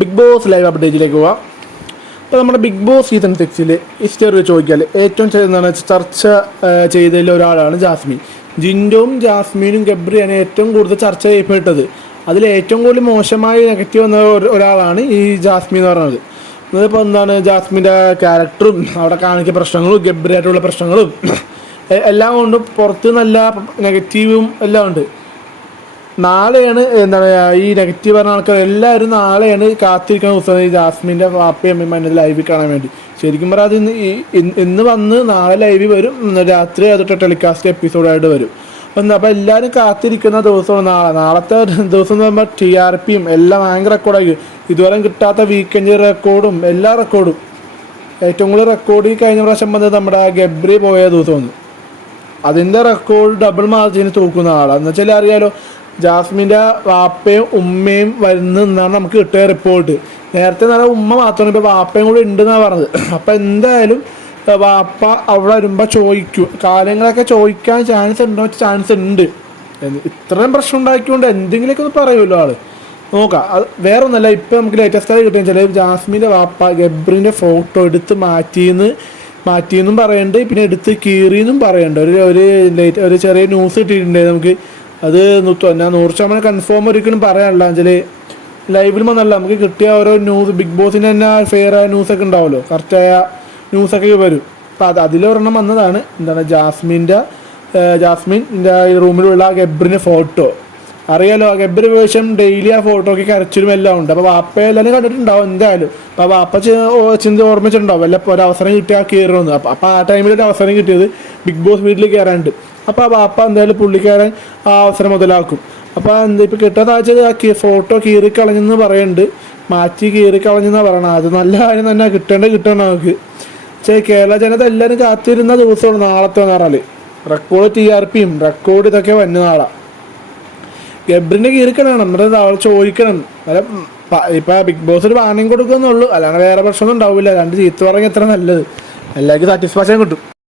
Big boss live അപ്ഡേറ്റിലേക്ക് പോവാം. അപ്പോൾ നമ്മുടെ ബിഗ് ബോസ് സീസൺ 6 ഹിസ്റ്ററി ചോദിക്കാൽ ഏറ്റവും എന്താണ് ചർച്ച ചെയ്തതിൽ ഒരാളാണ് ജാസ്മിൻ. ജിൻഡോയും ജാസ്മിനും ഗബ്രിയാണ് ഏറ്റവും കൂടുതൽ ചർച്ച ചെയ്യപ്പെട്ടത്. അതിൽ ഏറ്റവും കൂടുതൽ മോശമായി നെഗറ്റീവ് വന്ന ഒരാളാണ് ഈ ജാസ്മിൻ എന്ന് പറയുന്നത്. അതിപ്പോൾ എന്താണ് ജാസ്മിൻ്റെ ക്യാരക്ടറും അവിടെ കാണിക്കുന്ന പ്രശ്നങ്ങളും ഗബ്രിയായിട്ടുള്ള പ്രശ്നങ്ങളും എല്ലാം കൊണ്ടും പുറത്ത് നല്ല നെഗറ്റീവും എല്ലാം ഉണ്ട്. നാളെയാണ് എന്താണ് ഈ നെഗറ്റീവ് പറഞ്ഞ ആൾക്കാർ എല്ലാവരും നാളെയാണ് കാത്തിരിക്കുന്ന ദിവസം ഈ ജാസ്മിൻ്റെ വാപ്പയും അമ്മയും അതിൻ്റെ ലൈവിൽ കാണാൻ വേണ്ടി. ശരിക്കും പറഞ്ഞാൽ അത് ഇന്ന് വന്ന് നാളെ ലൈവിൽ വരും, രാത്രി അതൊട്ട് ടെലികാസ്റ്റ് എപ്പിസോഡായിട്ട് വരും. അപ്പോൾ എല്ലാവരും കാത്തിരിക്കുന്ന ദിവസമാണ് നാളത്തെ ദിവസം എന്ന് പറയുമ്പോൾ TRPയും എല്ലാം ഭയങ്കര റെക്കോർഡായിരിക്കും. ഇതുവരെ കിട്ടാത്ത വീക്കെൻഡ് റെക്കോർഡും എല്ലാ റെക്കോർഡും ഏറ്റവും കൂടുതൽ റെക്കോർഡ് ഈ കഴിഞ്ഞ പ്രാവശ്യം വന്നത് നമ്മുടെ ഗബ്രി പോയ ദിവസമാണ്. അതിൻ്റെ റെക്കോർഡ് ഡബിൾ മാർജിന് തൂക്കുന്ന ആളാണ്. എന്ന് വെച്ചാൽ അറിയാലോ, ജാസ്മിൻ്റെ വാപ്പയും ഉമ്മയും വരുന്നതെന്നാണ് നമുക്ക് കിട്ടിയ റിപ്പോർട്ട്. നേരത്തെ നല്ല ഉമ്മ മാത്രമാണ്, ഇപ്പോൾ വാപ്പയും കൂടി ഉണ്ടെന്നാണ് പറഞ്ഞത്. അപ്പം എന്തായാലും വാപ്പ അവിടെ വരുമ്പോൾ ചോദിക്കും, കാര്യങ്ങളൊക്കെ ചോദിക്കാൻ ചാൻസ് ഉണ്ടോ ചാൻസ് ഉണ്ട്. ഇത്രയും പ്രശ്നം ഉണ്ടാക്കിക്കൊണ്ട് എന്തെങ്കിലുമൊക്കെ ഒന്ന് പറയുമല്ലോ ആൾ. നോക്കാം, അത് വേറെ ഒന്നല്ല. ഇപ്പം നമുക്ക് ലേറ്റസ്റ്റായി കിട്ടിയെന്ന് വെച്ചാൽ ജാസ്മിൻ്റെ വാപ്പ ഗബ്രിൻ്റെ ഫോട്ടോ എടുത്ത് മാറ്റിയെന്നും പറയുന്നുണ്ട്, പിന്നെ എടുത്ത് കീറിയെന്നും പറയുന്നുണ്ട്. ഒരു ചെറിയ ന്യൂസ് കിട്ടിയിട്ടുണ്ട് നമുക്ക്. അത് ഞാൻ 100% കൺഫേം ഒരിക്കലും പറയാനില്ല. എന്നുവെച്ചാൽ ലൈവിൽ വന്നല്ല, നമുക്ക് കിട്ടിയ ഓരോ ന്യൂസ് ബിഗ് ബോസിൻ്റെ തന്നെ ഫെയർ ആയ ന്യൂസൊക്കെ ഉണ്ടാവുമല്ലോ, കറക്റ്റായ ന്യൂസൊക്കെ വരും. അപ്പോൾ അതിലൊരെണ്ണം വന്നതാണ് എന്താണ് ജാസ്മിൻ്റെ റൂമിലുള്ള ഗബ്രിൻ്റെ ഫോട്ടോ. അറിയാലോ, ആ ഗബ്രി വേഷം ഡെയിലി ആ ഫോട്ടോയ്ക്ക് കരച്ചിലും എല്ലാം ഉണ്ട്. അപ്പോൾ വാപ്പ എല്ലാവരും കണ്ടിട്ടുണ്ടാവും എന്തായാലും. അപ്പോൾ വാപ്പ ഓർമ്മിച്ചിട്ടുണ്ടാവും വല്ല ഒരു അവസരം കിട്ടിയാൽ കയറുമെന്ന്. അപ്പോൾ ആ ടൈമിൽ ഒരു അവസരം കിട്ടിയത് ബിഗ് ബോസ് വീട്ടിൽ കയറാനുണ്ട്. അപ്പോൾ ആ വാപ്പ എന്തായാലും പുള്ളിക്കാരൻ ആ അവസരം മുതലാക്കും. അപ്പോൾ ഇപ്പോൾ കിട്ടാത്ത ആഴ്ച ഫോട്ടോ കീറിക്കളഞ്ഞെന്ന് പറയുന്നുണ്ട്, മാറ്റി കീറിക്കളഞ്ഞെന്നാണ് പറയണത്. അത് നല്ല കാര്യം തന്നെ, കിട്ടണം നമുക്ക്. കേരള ജനത എല്ലാവരും കാത്തിരുന്ന ദിവസമാണ് നാളത്തെ എന്ന് പറഞ്ഞാൽ. റെക്കോർഡ് TRPയും റെക്കോർഡ് ഇതൊക്കെ വന്നു നാളെ. ഗബ്രിൻ്റെ കീറിക്കണം, നമ്മുടെ അവൾ ചോദിക്കണം. അല്ല ഇപ്പം ബിഗ് ബോസ് ഒരു വാണിംഗ് കൊടുക്കുന്നുള്ളൂ, അല്ലാണ്ട് വേറെ പ്രശ്നമൊന്നും ഉണ്ടാവില്ല. രണ്ട് ചീത്ത പറഞ്ഞാൽ എത്ര നല്ലത്, എല്ലാവർക്കും സാറ്റിസ്ഫാക്ഷൻ കിട്ടും.